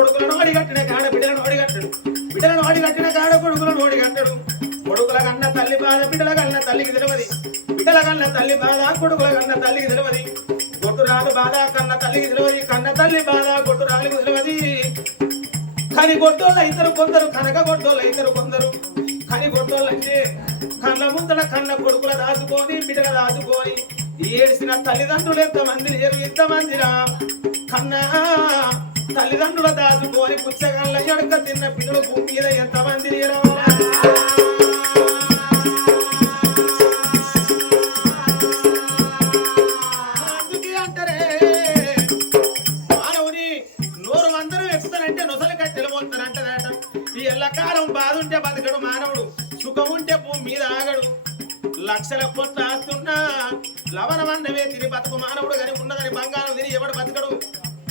కొడుకులను ఓడిగట్టిన కాడ బిడ్డలను ఓడిగట్టడు బిడ్డలను ఓడిగట్టిన కాడ కొడుకులను ఓడిగట్టడు కొడుకుల కన్న తల్లి బాధ బిడ్డల కన్న తల్లికి తెలియదు బిడ్డల కన్న తల్లి బాధ కొడుకుల కన్న తల్లికి తెలియదు గొట్టురాలు బాధ కన్న తల్లికి తెలియదు కన్న తల్లి బాధ గొట్టురాలికి తెలియదు కని గొట్టోళ్ళు ఇద్దరు కొందరు కనక గొట్టోళ్ళు ఇద్దరు కొందరు కని గొట్టోళ్ళు అంటే కళ్ళ ముందర కన్న కొడుకుల దాచుకొని బిడ్డల దాచుకొని ఏడిసిన తల్లిదండ్రులు ఎంతమంది లేరు ఎంతమందిరా కన్నా తల్లిదండ్రుల దాచుకొని పుచ్చగల్ల ఎడక తిన్న పిల్లలు భూమి మీద ఎంతమంది లేరు అందుకే అంటారే మానవుని నోరు అందరూ ఎక్కుతానంటే నొసలు కట్టెలు పోతానంటారట ఈ ఎల్లకాలం బాధ ఉంటే బతకడు మానవుడు సుఖం ఉంటే భూమి మీద ఆగడు లక్షల కోట్ల ఆస్తున్నా లవణమన్నవే తిని బతుకు మానవుడు కానీ ఉన్నదని బంగారం తిని ఎవడు బతకడు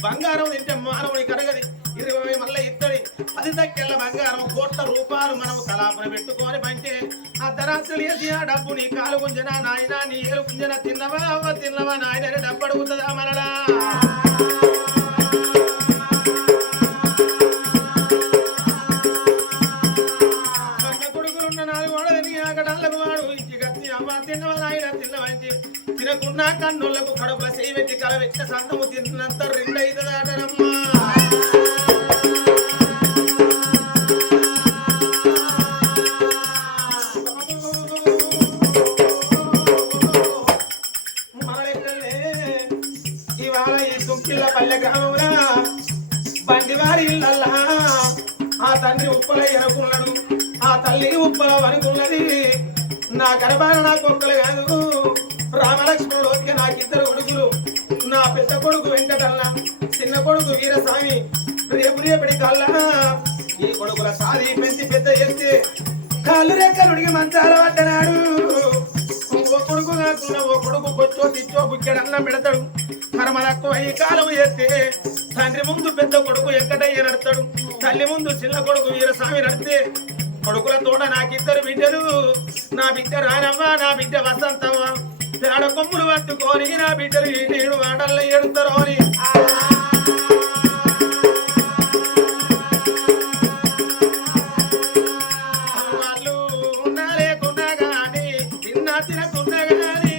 బంగారం తింటే మానవుడి కరగది 20 మళ్ళీ ఇత్తడి 10 దక్కెళ్ళ బంగారం కోట్ల రూపాయలు మనం కలాపన పెట్టుకొని పంటే ఆ ధరాస్తులు వేసి ఆ డబ్బు నీ కాలు గుంజనా నాయన నీ ఏలు గుంజన తిన్నవా నాయన డబ్బు అడుగుతుందా మరలా తినకున్నా కన్నులకు కడుపుల చేయి పెట్టి కలవెట్టిన సంతము తిన్నంత రెండైదమ్మా ఇవాళ ఈ దుంపిల్ల పల్లె గ్రామంలో బండివారి ఇళ్ళల్లా ఆ తండ్రి ఉప్పల ఎనుకున్నాడు ఆ తల్లి ఉప్పల వనుకున్నది నా గర్భాన నా కొడుకులు కాదు రామలక్ష్మణుడు నాకిద్దరు కొడుకులు నా పెద్ద కొడుకు వెంకటన్న చిన్న కొడుకు వీరస్వామి రేపటి కల్లా ఈ కొడుకుల సాది పెంచి పెద్ద చేస్తే కాళ్ళు రెక్కలుడికి మంచాల పడ్డనాడు ఓ కొడుకు కాకున్న ఓ కొడుకు కొచ్చో తిచ్చో బుక్కెడన్నం పెడతాడు కర్మలక్కువ ఈ కాలం చేస్తే తండ్రి ముందు పెద్ద కొడుకు వెంకటయ్య నడతాడు తల్లి ముందు చిన్న కొడుకు వీరస్వామి నడితే కొడుకుల తోడ నాకిద్దరు బిడ్డలు నా బిడ్డ రానవ్వ నా బిడ్డ వసంతవ్వ పేడ కొమ్ములు పట్టుకొని నా బిడ్డలు నీడు ఆడల్లో ఏడుతారు అని వాళ్ళు ఉన్నా లేకున్నా గాని తిన్నా తినకున్నా గాని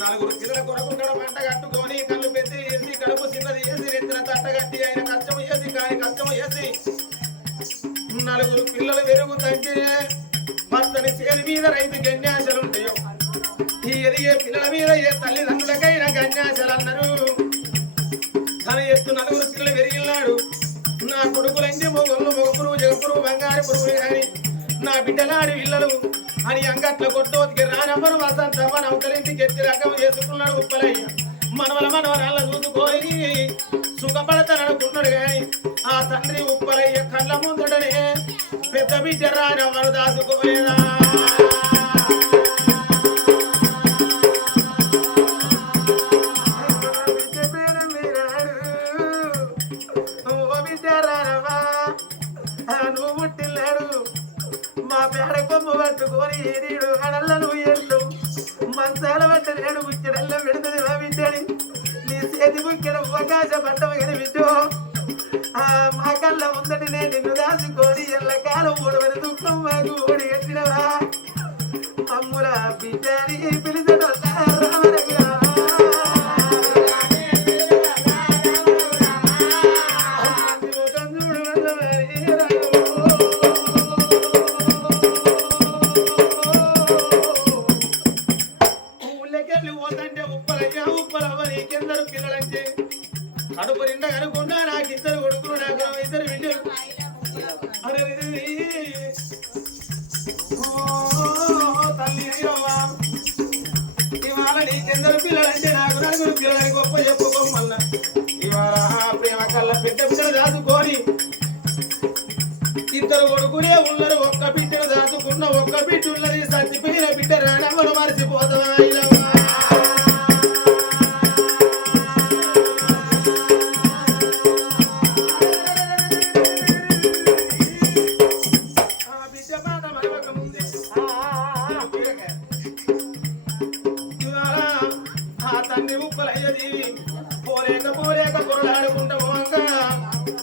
నలుగురు పిల్లల కొరకు మంట కట్టుకొని కళ్ళు పెట్టి వేసి కడుపు చిన్నది వేసి నెత్తిన తట్టగట్టి ఆయన కష్టం వేసి కాని కష్టం వేసి నలుగురు పిల్లలు పెరుగుతుంటే భర్తని చేరి మీద రైతు గన్యాసలుంటాయో ఈ ఎదిగే పిల్లల మీద ఏ తల్లిదండ్రులకైనా గన్యాసలు అన్నారు తన ఎత్తు నలుగురు పిల్లలు పెరిగినాడు నా కొడుకులంటే మొగళ్ళు మొగ పురుగు జగ పురుగు బంగారు పురుగు కానీ నా బిడ్డలాడి పిల్లలు అని అంగట్ల కొట్టోతికి రానమ్మను వసంతమ్మ నౌకరింటికి ఎత్తి రకం చేసుకున్నాడు ఉప్పలయ్య మనవరాళ్ళ చూసుకొని సుఖపడతాననుకున్నాడు గాని ఆ తండ్రి ఉప్పలయ్య కళ్ళ ముందటనే పెద్ద బిడ్డ రానమ్మను దాచుకోలేదా నువ్వు పుట్టిల్లాడు మా పేడ కొమ్ము పట్టుకొని ఏడు అడల్లను ఎట్లు మంచాల పట్ట నేడు బుక్కెడల్లో పెడుతుంది మా బిడ్డని నీ చేతి బుక్కెడ అవకాశ పట్టవు కానీ బిడ్డో మా కళ్ళ ముందటి నేను నిన్ను దాచుకొని ఎల్లకాలం ఊడవని దుఃఖం మాకు ఊడి కట్టినవా అమ్ముల బిడ్డని పిలిచడం కడుపు నిండా కనుకున్నా నాకు ఇద్దరు కొడుకులు నాకు ఇద్దరు బిడ్డలు తల్లి ఇవాళ నీకెందరు పిల్లలంటే నాకు నలుగురు పిల్లలని గొప్ప చెప్పుకోమల్ల ఇవాళ ప్రేమ కళ్ళ పెద్ద బిడ్డలు దాచుకొని ఇద్దరు కొడుకునే ఉన్నారు ఒక్క బిడ్డను దాచుకున్న ఒక్క బిడ్డ ఉన్నది చచ్చిపోయిన బిడ్డ రానమ్మను మరిచిపోతావా ఆ తండ్రి ఉప్పలయ్యది పోలేక పోలేక పొరలాడుకుంటా పోగా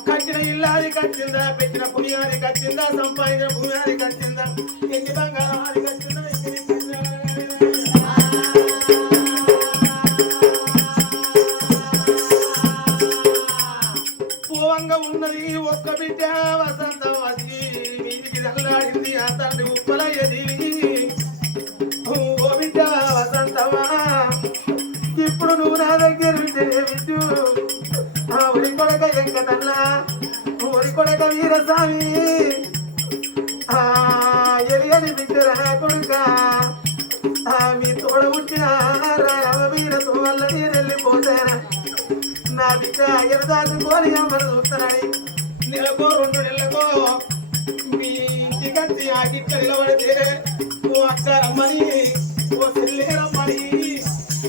కట్టిన ఇల్లాది కట్టిందా పెట్టిన పుణ్యాది కట్టిందా సంపాదించిన భూమిది కట్టిందా ఎన్ని బంగారం అది కట్టిందా పోవంగా ఉన్నది ఒక్క బిడ్డ వసంతవతి వీధికి తల్లాడింది ఆ తండ్రి ఉప్పలయ్యది ఓ బిడ్డ వసంతవా ఇప్పుడు నువ్వు నా దగ్గర విద్యు ఆ ఒరి కొడక ఎంకటల్లా ఒరి కొడక వీరస్వామి ఆ ఎలియని బిడ్డరా కొడుక మీ తోడ పుట్టిన రామ వీరతో వల్ల నేను వెళ్ళిపోతానా నా బిడ్డ ఎరదాచుకోని అమ్మను చూస్తానని నెలకో 2 నెలలకో మీ ఇంటికచ్చి ఆ గిట్ట నిలబడితే ఓ అక్క రమ్మని ఓ చెల్లె రమ్మని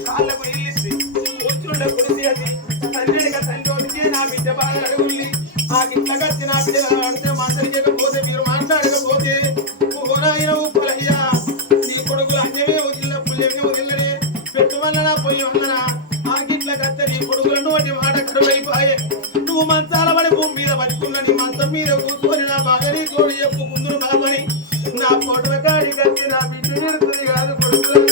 కాళ్ళకు ఇల్లింది కూర్చుండే కుడిసి అది తండ్రిగా తండ్రి నా బిడ్డ బాగా అడుగుల్ని ఆ గిట్ల కచ్చి నా బిడ్డ ఆడితే మాట్లాడకపోతే మీరు మాట్లాడకపోతే ఓనాయన ఉప్పలయ్యా నీ కొడుకులు అన్యమే వదిలిన పుణ్యమే వదిలనే పెట్టువల్లనా పొయ్యి వల్లనా ఆ గిట్ల కత్తే నీ కొడుకులను వాటి మాట కరువైపోయే నువ్వు మంచాల పడి భూమి మీద పట్టుకున్న నీ మంచం మీద కూర్చొని నా బాగని తోడు చెప్పుకుందును బాబని నా ఫోటో కాడి కట్టి నా బిడ్డ నిడుతుంది కాదు కొడుకులను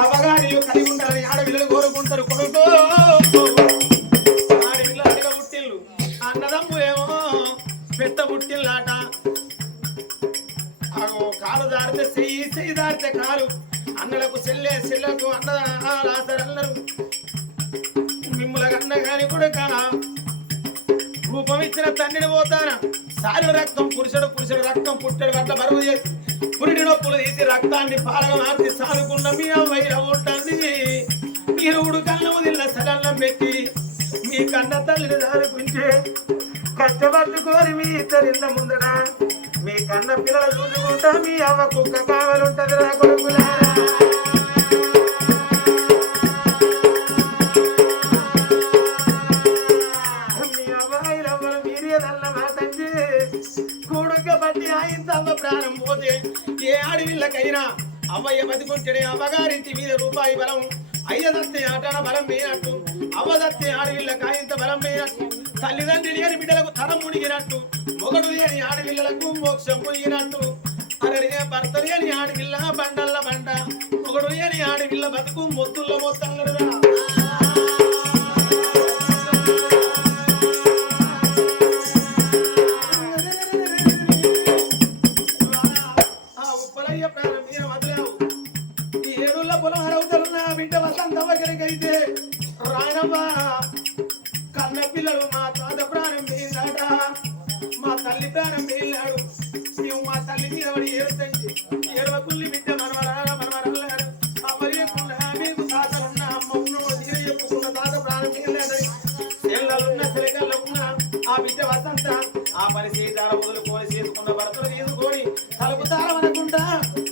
అవగాడిలు కలిగి ఉండాలని ఆడపిల్లలు కోరుకుంటారు కొడుకు ఆడపిల్ల అడగ పుట్టిల్లు అన్నదమ్ము ఏమో పెద్ద పుట్టిల్లాట కాలు దారితే చెయ్యి దారితే కాలు అన్నలకు చెల్లకు అన్నదాసరన్నారు మిమ్మల కన్న కాని కూడా రూపం ఇచ్చిన తండ్రిని పోతానా సారి రక్తం పురుషుడు రక్తం పుట్టడు అట్లా బరువు చేసి పురిడి నొప్పులు తీసి రక్తాన్ని పాలన మార్చి సానుకున్న మీ అమ్మాయి ఉంటుంది మీరు ఉడుకన్నం వదిలిన సడన్నం పెట్టి మీ కన్న తల్లిని దానికుంటే కష్టపట్టుకోని మీ ఇద్దరిన్న ముందర మీ కన్న పిల్లలు చూసుకుంటా మీ అవ్వ కుక్క కావాలంటది రా కొడుకులా మీ అవ్వాయిలవ్వలు మీరేదన్న మాటండి కూడక బట్టి ఆయన ప్రాణం పోతే ఏ ఆడవిళ్ళకైనా అవ్వయ్య బతికుంటే అవ్వగారింటి మీద రూపాయి బలం అయ్యదత్తే ఆటన బలం వేయనట్టు అవ్వదత్తే ఆడవిళ్ళకి ఆయంత బలం వేయనట్టు తల్లిదండ్రి లేని బిడ్డలకు తరం మునిగినట్టు మొగడు లేని ఆడవిళ్ళలకు మోక్షం మునిగినట్టు అరే భర్త లేని ఆడవిల్ల బండల్ల బండ మొగడు లేని ఆడవిల్ల బతుకు మొత్తుల్లో మొత్తంగా అయితే రాయనమ్మ కన్న పిల్లలు మా తాత ప్రాణం పోయిందాట మా తల్లి ప్రాణం పోయినాడు మేము మా తల్లి మీద పడి ఏడవ కుల్లి బిడ్డ మనమరాడు అమరియకుండా మీకు తాతలున్న అమ్మ ఉన్న చెప్పుకున్న తాత ప్రాణం పోయిందాడని ఏళ్ళున్న సెలకల్లో ఉన్న ఆ బిడ్డ వసంత ఆ పని సీతాల వదులుకొని చేసుకున్న భర్తలు తీసుకొని తలకు తాళమనకుండా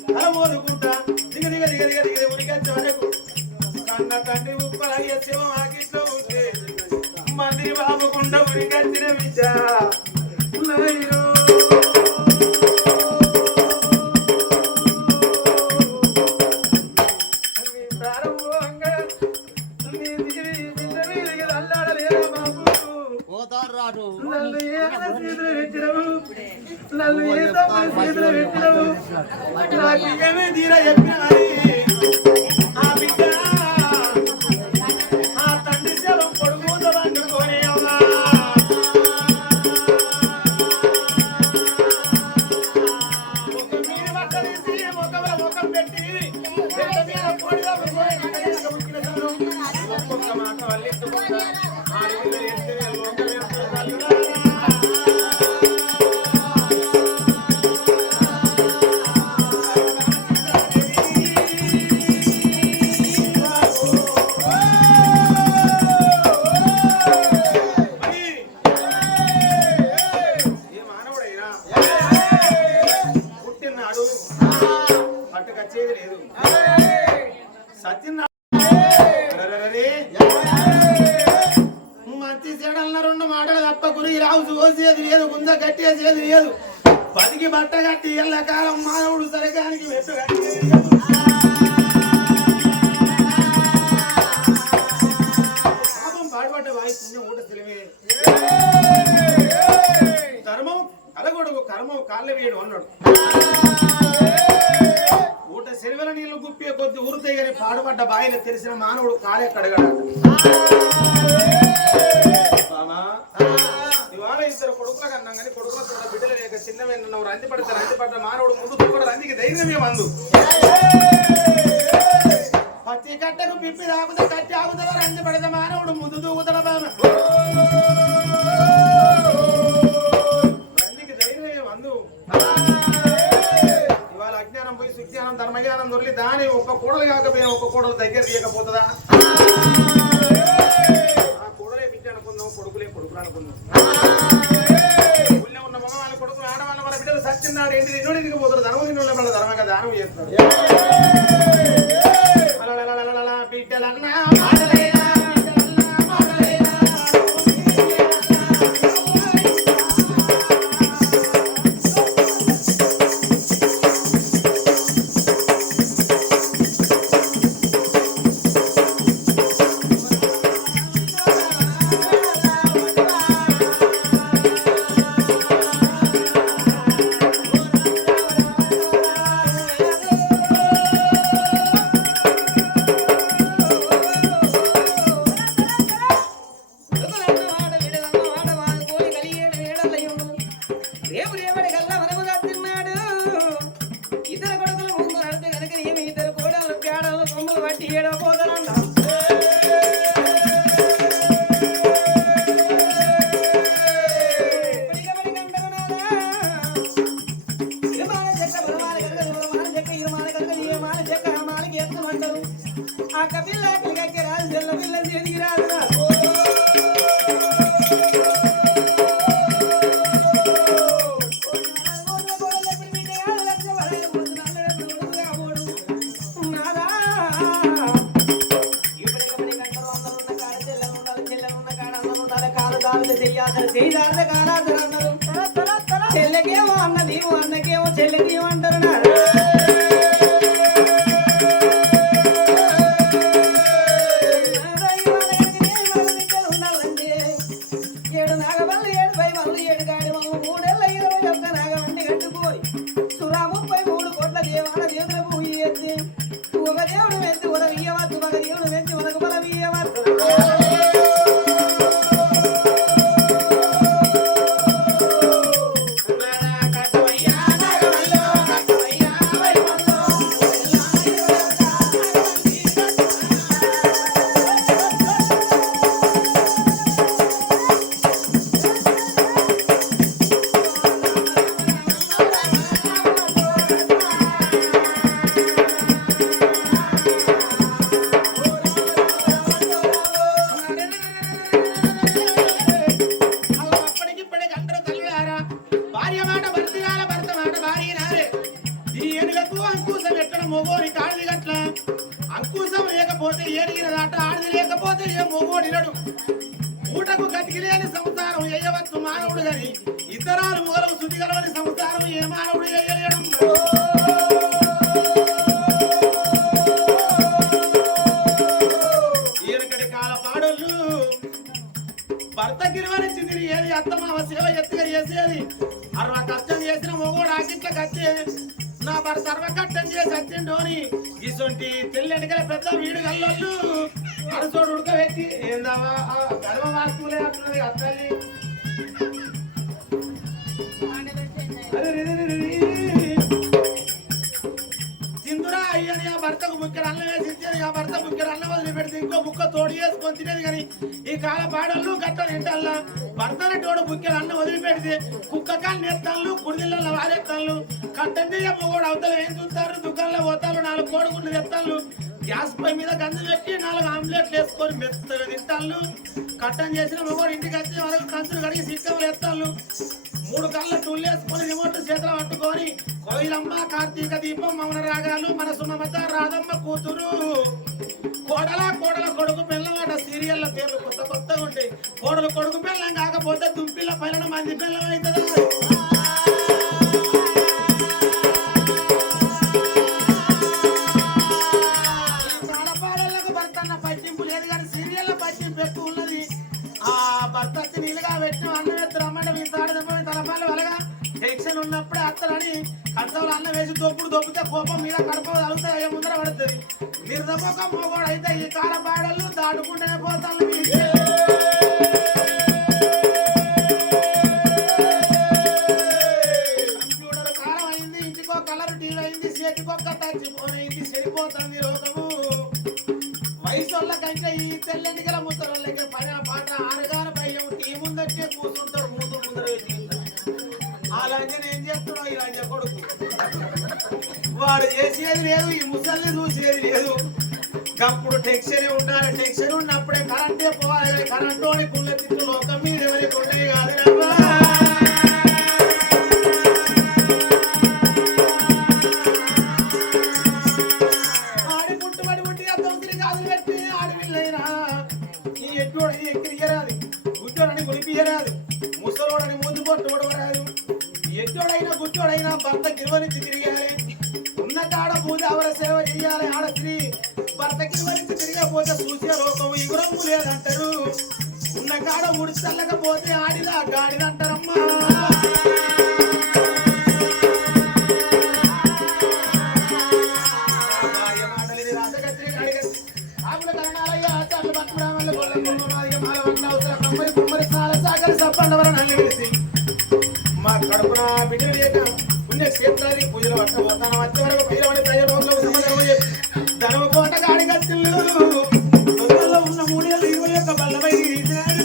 తల మోదుకుంటా దిగ దిగ దిగ దిగ దిగ ఉరికొచ్చే వరకు కన్న తండ్రి ఉప్పలయ్య శివం ఆకిట్లో ఉంటే మందిరి బాబుకుండ ఉరికొచ్చిన విద్య ప్రారంభంగా నీ బిడ్డ మీద అల్లాడలేదా బాబు నన్ను ఏ చేతులు పెట్టినవు నన్ను ఏ తప్పులు చేతులు పెట్టినవు నాకు ఏమే తీరా చెప్పినది ఆ బిడ్డ ఆ తండ్రి శవం పొడుగుత వండుకొని అవ్వా ఒక మీద బట్ట తీసి ముఖం పెట్టి పెట్ట మీద పొడిగా ఒక్కొక్క మాట వల్లెత్తుకుంటా ఆడపిల్లలు ఎత్తే లోకం చేసేది లేదు. సత్యనారాయణ మంచి చెడన్న రెండు మాటలు తప్ప గురికి రావు చూసేది లేదు, గుంజ కట్టేసేది లేదు. బతికి బట్ట కట్టి ఎల్లకాలం మానవుడు సరిగానికి వెట్టు కట్టేది లేదు. పాపం పాడుపడ్డ వాయి పుణ్యం ఊట తెలివే. ధర్మం కలగొడుగు కర్మం కాళ్ళ వేయడు అన్నాడు. ఊట చెరువుల నీళ్లు గుప్పే కొద్ది ఊరుతాయి కానీ పాడుపడ్డ బాయిలో తెలిసిన మానవుడు కాలే కడగడాడు. ఇవాళ ఇద్దరు కొడుకులకు అన్నాం కానీ కొడుకులకు కూడా బిడ్డలు లేక చిన్నవేనున్నావు రంది పడతారు. రంది పడ్డ మానవుడు ముందు కూడా రందికి ధైర్యమే మందు. పచ్చి కట్టకు పిప్పి తాగుతా కట్టి ఆగుతావా రంది పడితే మానవుడు ముందు దూకుతాడు. బామ రందికి ధైర్యమే మందు. ఇవాళ అజ్ఞానం పోయి సుజ్ఞానం ధర్మజ్ఞానం దొరికి దాని ఒక్క కూడలు కాకపోయినా ఒక్క కూడలు దగ్గర తీయకపోతుందా? కొడుకులే కొడుకులు అనుకుందాం. ఊళ్ళో ఉన్న మగవాళ్ళ కొడుకులు ఆడవాళ్ళ వాళ్ళ బిడ్డలు సత్యనాడు ఏంటి ఇన్నోడు ఇంటికి పోతారు. ధర్మం వాళ్ళ ధర్మంగా దానం చేస్తారు. బిడ్డలన్నా చెల్లెకేమో అన్నదేమో అన్నకేమో చెల్లెకేమో అంటారు. ఏడు నాగబల్లు 7 పైమల్లు 7 గాడి మమ్మ 3 ఏళ్ళ 21 నాగమండి కట్టుకోయి సురా 33 కోట్ల దేవాన దేవుల భూమి ఎత్తి ఒక దేవుడు మెత్తి ఒక వియ్యవద్దు ఒక దేవుడు మెత్తి ఒక బల వియ్యవద్దు. అంకుశం లేకపోతే ఏరిగినదాట ఆడిది లేకపోతే ఏ మొగోడినడు. ఊటకు గతికిలేని సంసారం వేయవచ్చు మానవుడు గాని ఇతరాలు మొగలకు శుద్ధిగలవని సంసారం ఏ మానవుడు వేయలేడు. ఈయనకటి కాల పాడోళ్ళు భర్త గిరివరించి తిరిగేది అత్తమావ సేవ ఎత్తుగా చేసేది. 60 కష్టం చేసిన మొగోడు ఆకిట్ల కట్టేది. నా భర్త సర్వకట్టం చేసి వచ్చిండోని ఇసొంటి తెల్లెనకల పెద్ద వీడు గల్లోళ్ళు అరసోడు ఉడకబెట్టి ఏందవా గర్వ వాస్తువులే అంటున్నది అత్తల్లి. చిందురా అయ్యని ఆ భర్తకు బుక్కెడు అన్నం వేసి ఇచ్చేది. ఆ భర్త బుక్కెడు అన్నం వదిలి పెడితే ఇంకో బుక్క తోడు వేసుకొని తినేది. కానీ ఈ కాల పాడళ్ళు గట్టలు ఇంటల్లా భర్తన తోడు బుక్కెడు అన్నం వదిలి పెడితే కుక్క కాళ్ళు నేస్తాళ్ళు కుడిదిళ్ళ వారెత్తాళ్ళు కట్టం చేయమ్మ కూడా అవతల ఏం చూస్తారు. దుకాణంలో పోతాళ్ళు 4 కోడిగుడ్లు తెస్తాళ్ళు. గ్యాస్ పై మీద గంజు పెట్టి 4 ఆమ్లెట్లు వేసుకొని మెత్తగా తింటాళ్ళు. కట్టం చేసిన మొగోడు ఇంటికి వచ్చి వరకు కంచులు కడిగి సిక్కలు ఎత్తాళ్ళు. 3 కళ్ళ టూళ్ళు వేసుకొని రిమోట్ చేతులు పట్టుకొని కోయిలమ్మ కార్తీక దీపం మౌన రాగాలు మనసు మమత రాధమ్మ కూతురు కోడల కొడుకు పిల్లవాడ సీరియల్ల పేర్లు కొత్త కొత్తగా ఉంటాయి. కోడలు కొడుకు పిల్లం కాకపోతే దుంపిల్ల పైన మంది పిల్లం అవుతుంది. ఆడపాడలకు భర్త అన్న పట్టింపు లేదు కానీ సీరియల్ల పట్టింపు ఎక్కువ ఉన్నది. ఆ భర్త వచ్చి నీళ్ళుగా పెట్టిన అన్నం ఎత్తు రమ్మంటే మీ తాడదపోయి తలపాలు వలగా టెన్షన్ ఉన్నప్పుడే అత్తలని కంచంలో అన్నం వేసి దొప్పితే కోపం మీద కడప తలుగుతా అయ్యే ముందర పడుతుంది. నిర్దమొక మోగోడు అయితే ఈ కాలపాడలు దాటుకుంటూనే పోతాను. కంప్యూటర్ కాలం అయింది, ఇంటికో కలర్ టీవీ అయింది, చేతికొక్క తచ్చిపోయింది, చెడిపోతుంది లోకము. వయసు వాళ్ళ కంటే ఈ తెల్లెంటికల ముసలోళ్ళకి పని పాట ఆరుగాన భయం టీ ముందట్టే కూర్చుంటారు. ముందర ఆ లంజన ఏం చేస్తున్నావు? ఈ లంజ కొడుకు వాడు చేసేది లేదు, ఈ ముసల్ని చూసేది లేదు. అప్పుడు టెన్షన్ ఉండాలి, టెన్షన్ ఉన్నప్పుడే కరెంటే పోవాలి. కరెంటు అని పుల్ల తిట్టు లోకం మీద ఎవరికి ఉండేవి కాదు. ఆడి పుట్టుబడి పుట్టిగా తొమ్మిది గాజులు పెట్టి ఆడవిల్లైనా ఈ ఎట్టుడని ఎక్కిరియరాదు, గుడ్డోడని గురిపియరాదు, ముసలోడని ముందు పొట్టు ఒడవరాదు. ఎట్టోడైనా గుట్టోడైనా భర్త గిరువరించి తిరిగాలి. ఉన్న కాడ పూజ అవర సేవ చేయాలి. ఆడ స్త్రీ భర్త గిరువరించి తిరిగపోతే చూసే లోకం ఇగురమ్ము లేదంటారు. ఉన్న కాడ ముడి చల్లకపోతే ఆడిదా గాడిదంటారమ్మా. మాటలు రాజగత్రి గాడిగత్రి ఆకుల కరణాలయ్యా చల్లు పట్టుకురా వల్ల గొల్ల కుమ్మరి మాల వంట అవసరం కమ్మరి కుమ్మరి సాల సాగరి సప్పండవర నల్లిసి మా కడుపున బిడ్డ లేక పుణ్యక్షేత్రానికి పూజలు పట్టబోతాను. వచ్చే వరకు పైరవని ప్రయోగంలో ధనవ కోట గాడి గచ్చిళ్ళు తొందరలో ఉన్న 321 బల్లపై తీశాడు.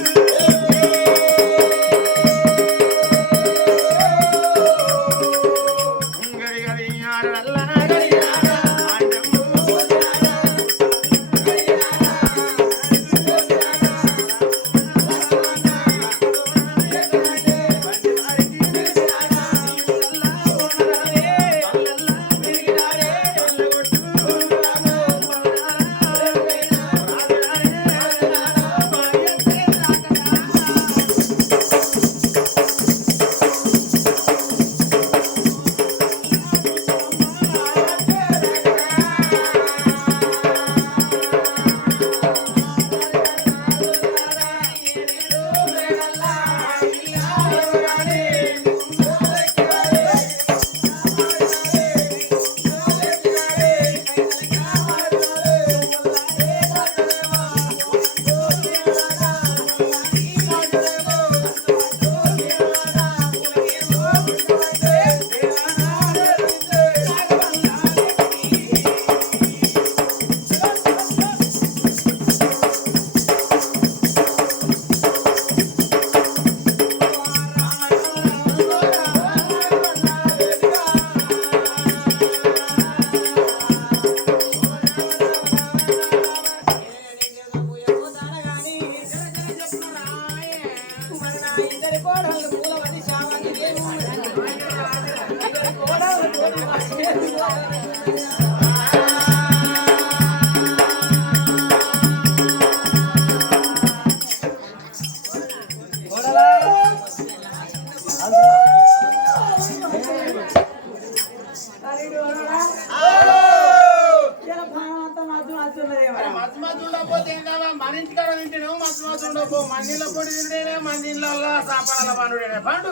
మన ఇంటికాడ తింటేనేమో మస్తు ఉండవు. మందిలో పొడి తింటేనే మందిలో సాపాల పండుడే పండు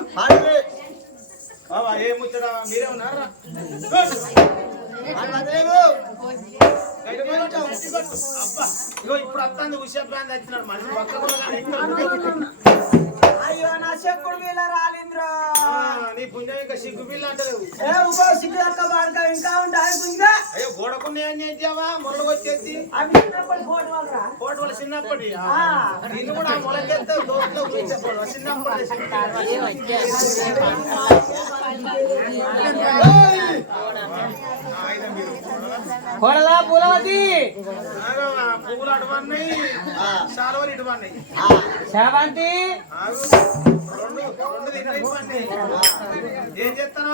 బాబా ఏ ముచ్చట మీరే ఉన్నారా? అబ్బా ఇగో ఇప్పుడు అత్తంది ఉషా ప్లాన్ తెచ్చినాడు మనిషి పక్క. అయ్యో నా చెక్కుడు వీళ్ళ రాలింద్రా నీ పుణ్యం ఇంకా సిగ్గు పిల్ల అంటలేవు. సిగ్గు అక్క బాడక ఇంకా ఉంటాయి పుంజా. అయ్యో గోడకున్నాయని ఏంటివా మొరలు వచ్చేసి కోటి వాళ్ళు చిన్నప్పటి నిన్ను కూడా మొలకెత్తే దోస్తులో గురించి చెప్పాడు చిన్నప్పటి. కోడలా పూలవతి పువ్వులు అటువన్నాయి, శాలువలు ఇటువన్నాయి. శావంతి రెండు తిన్నాయి. ఏం చేస్తాను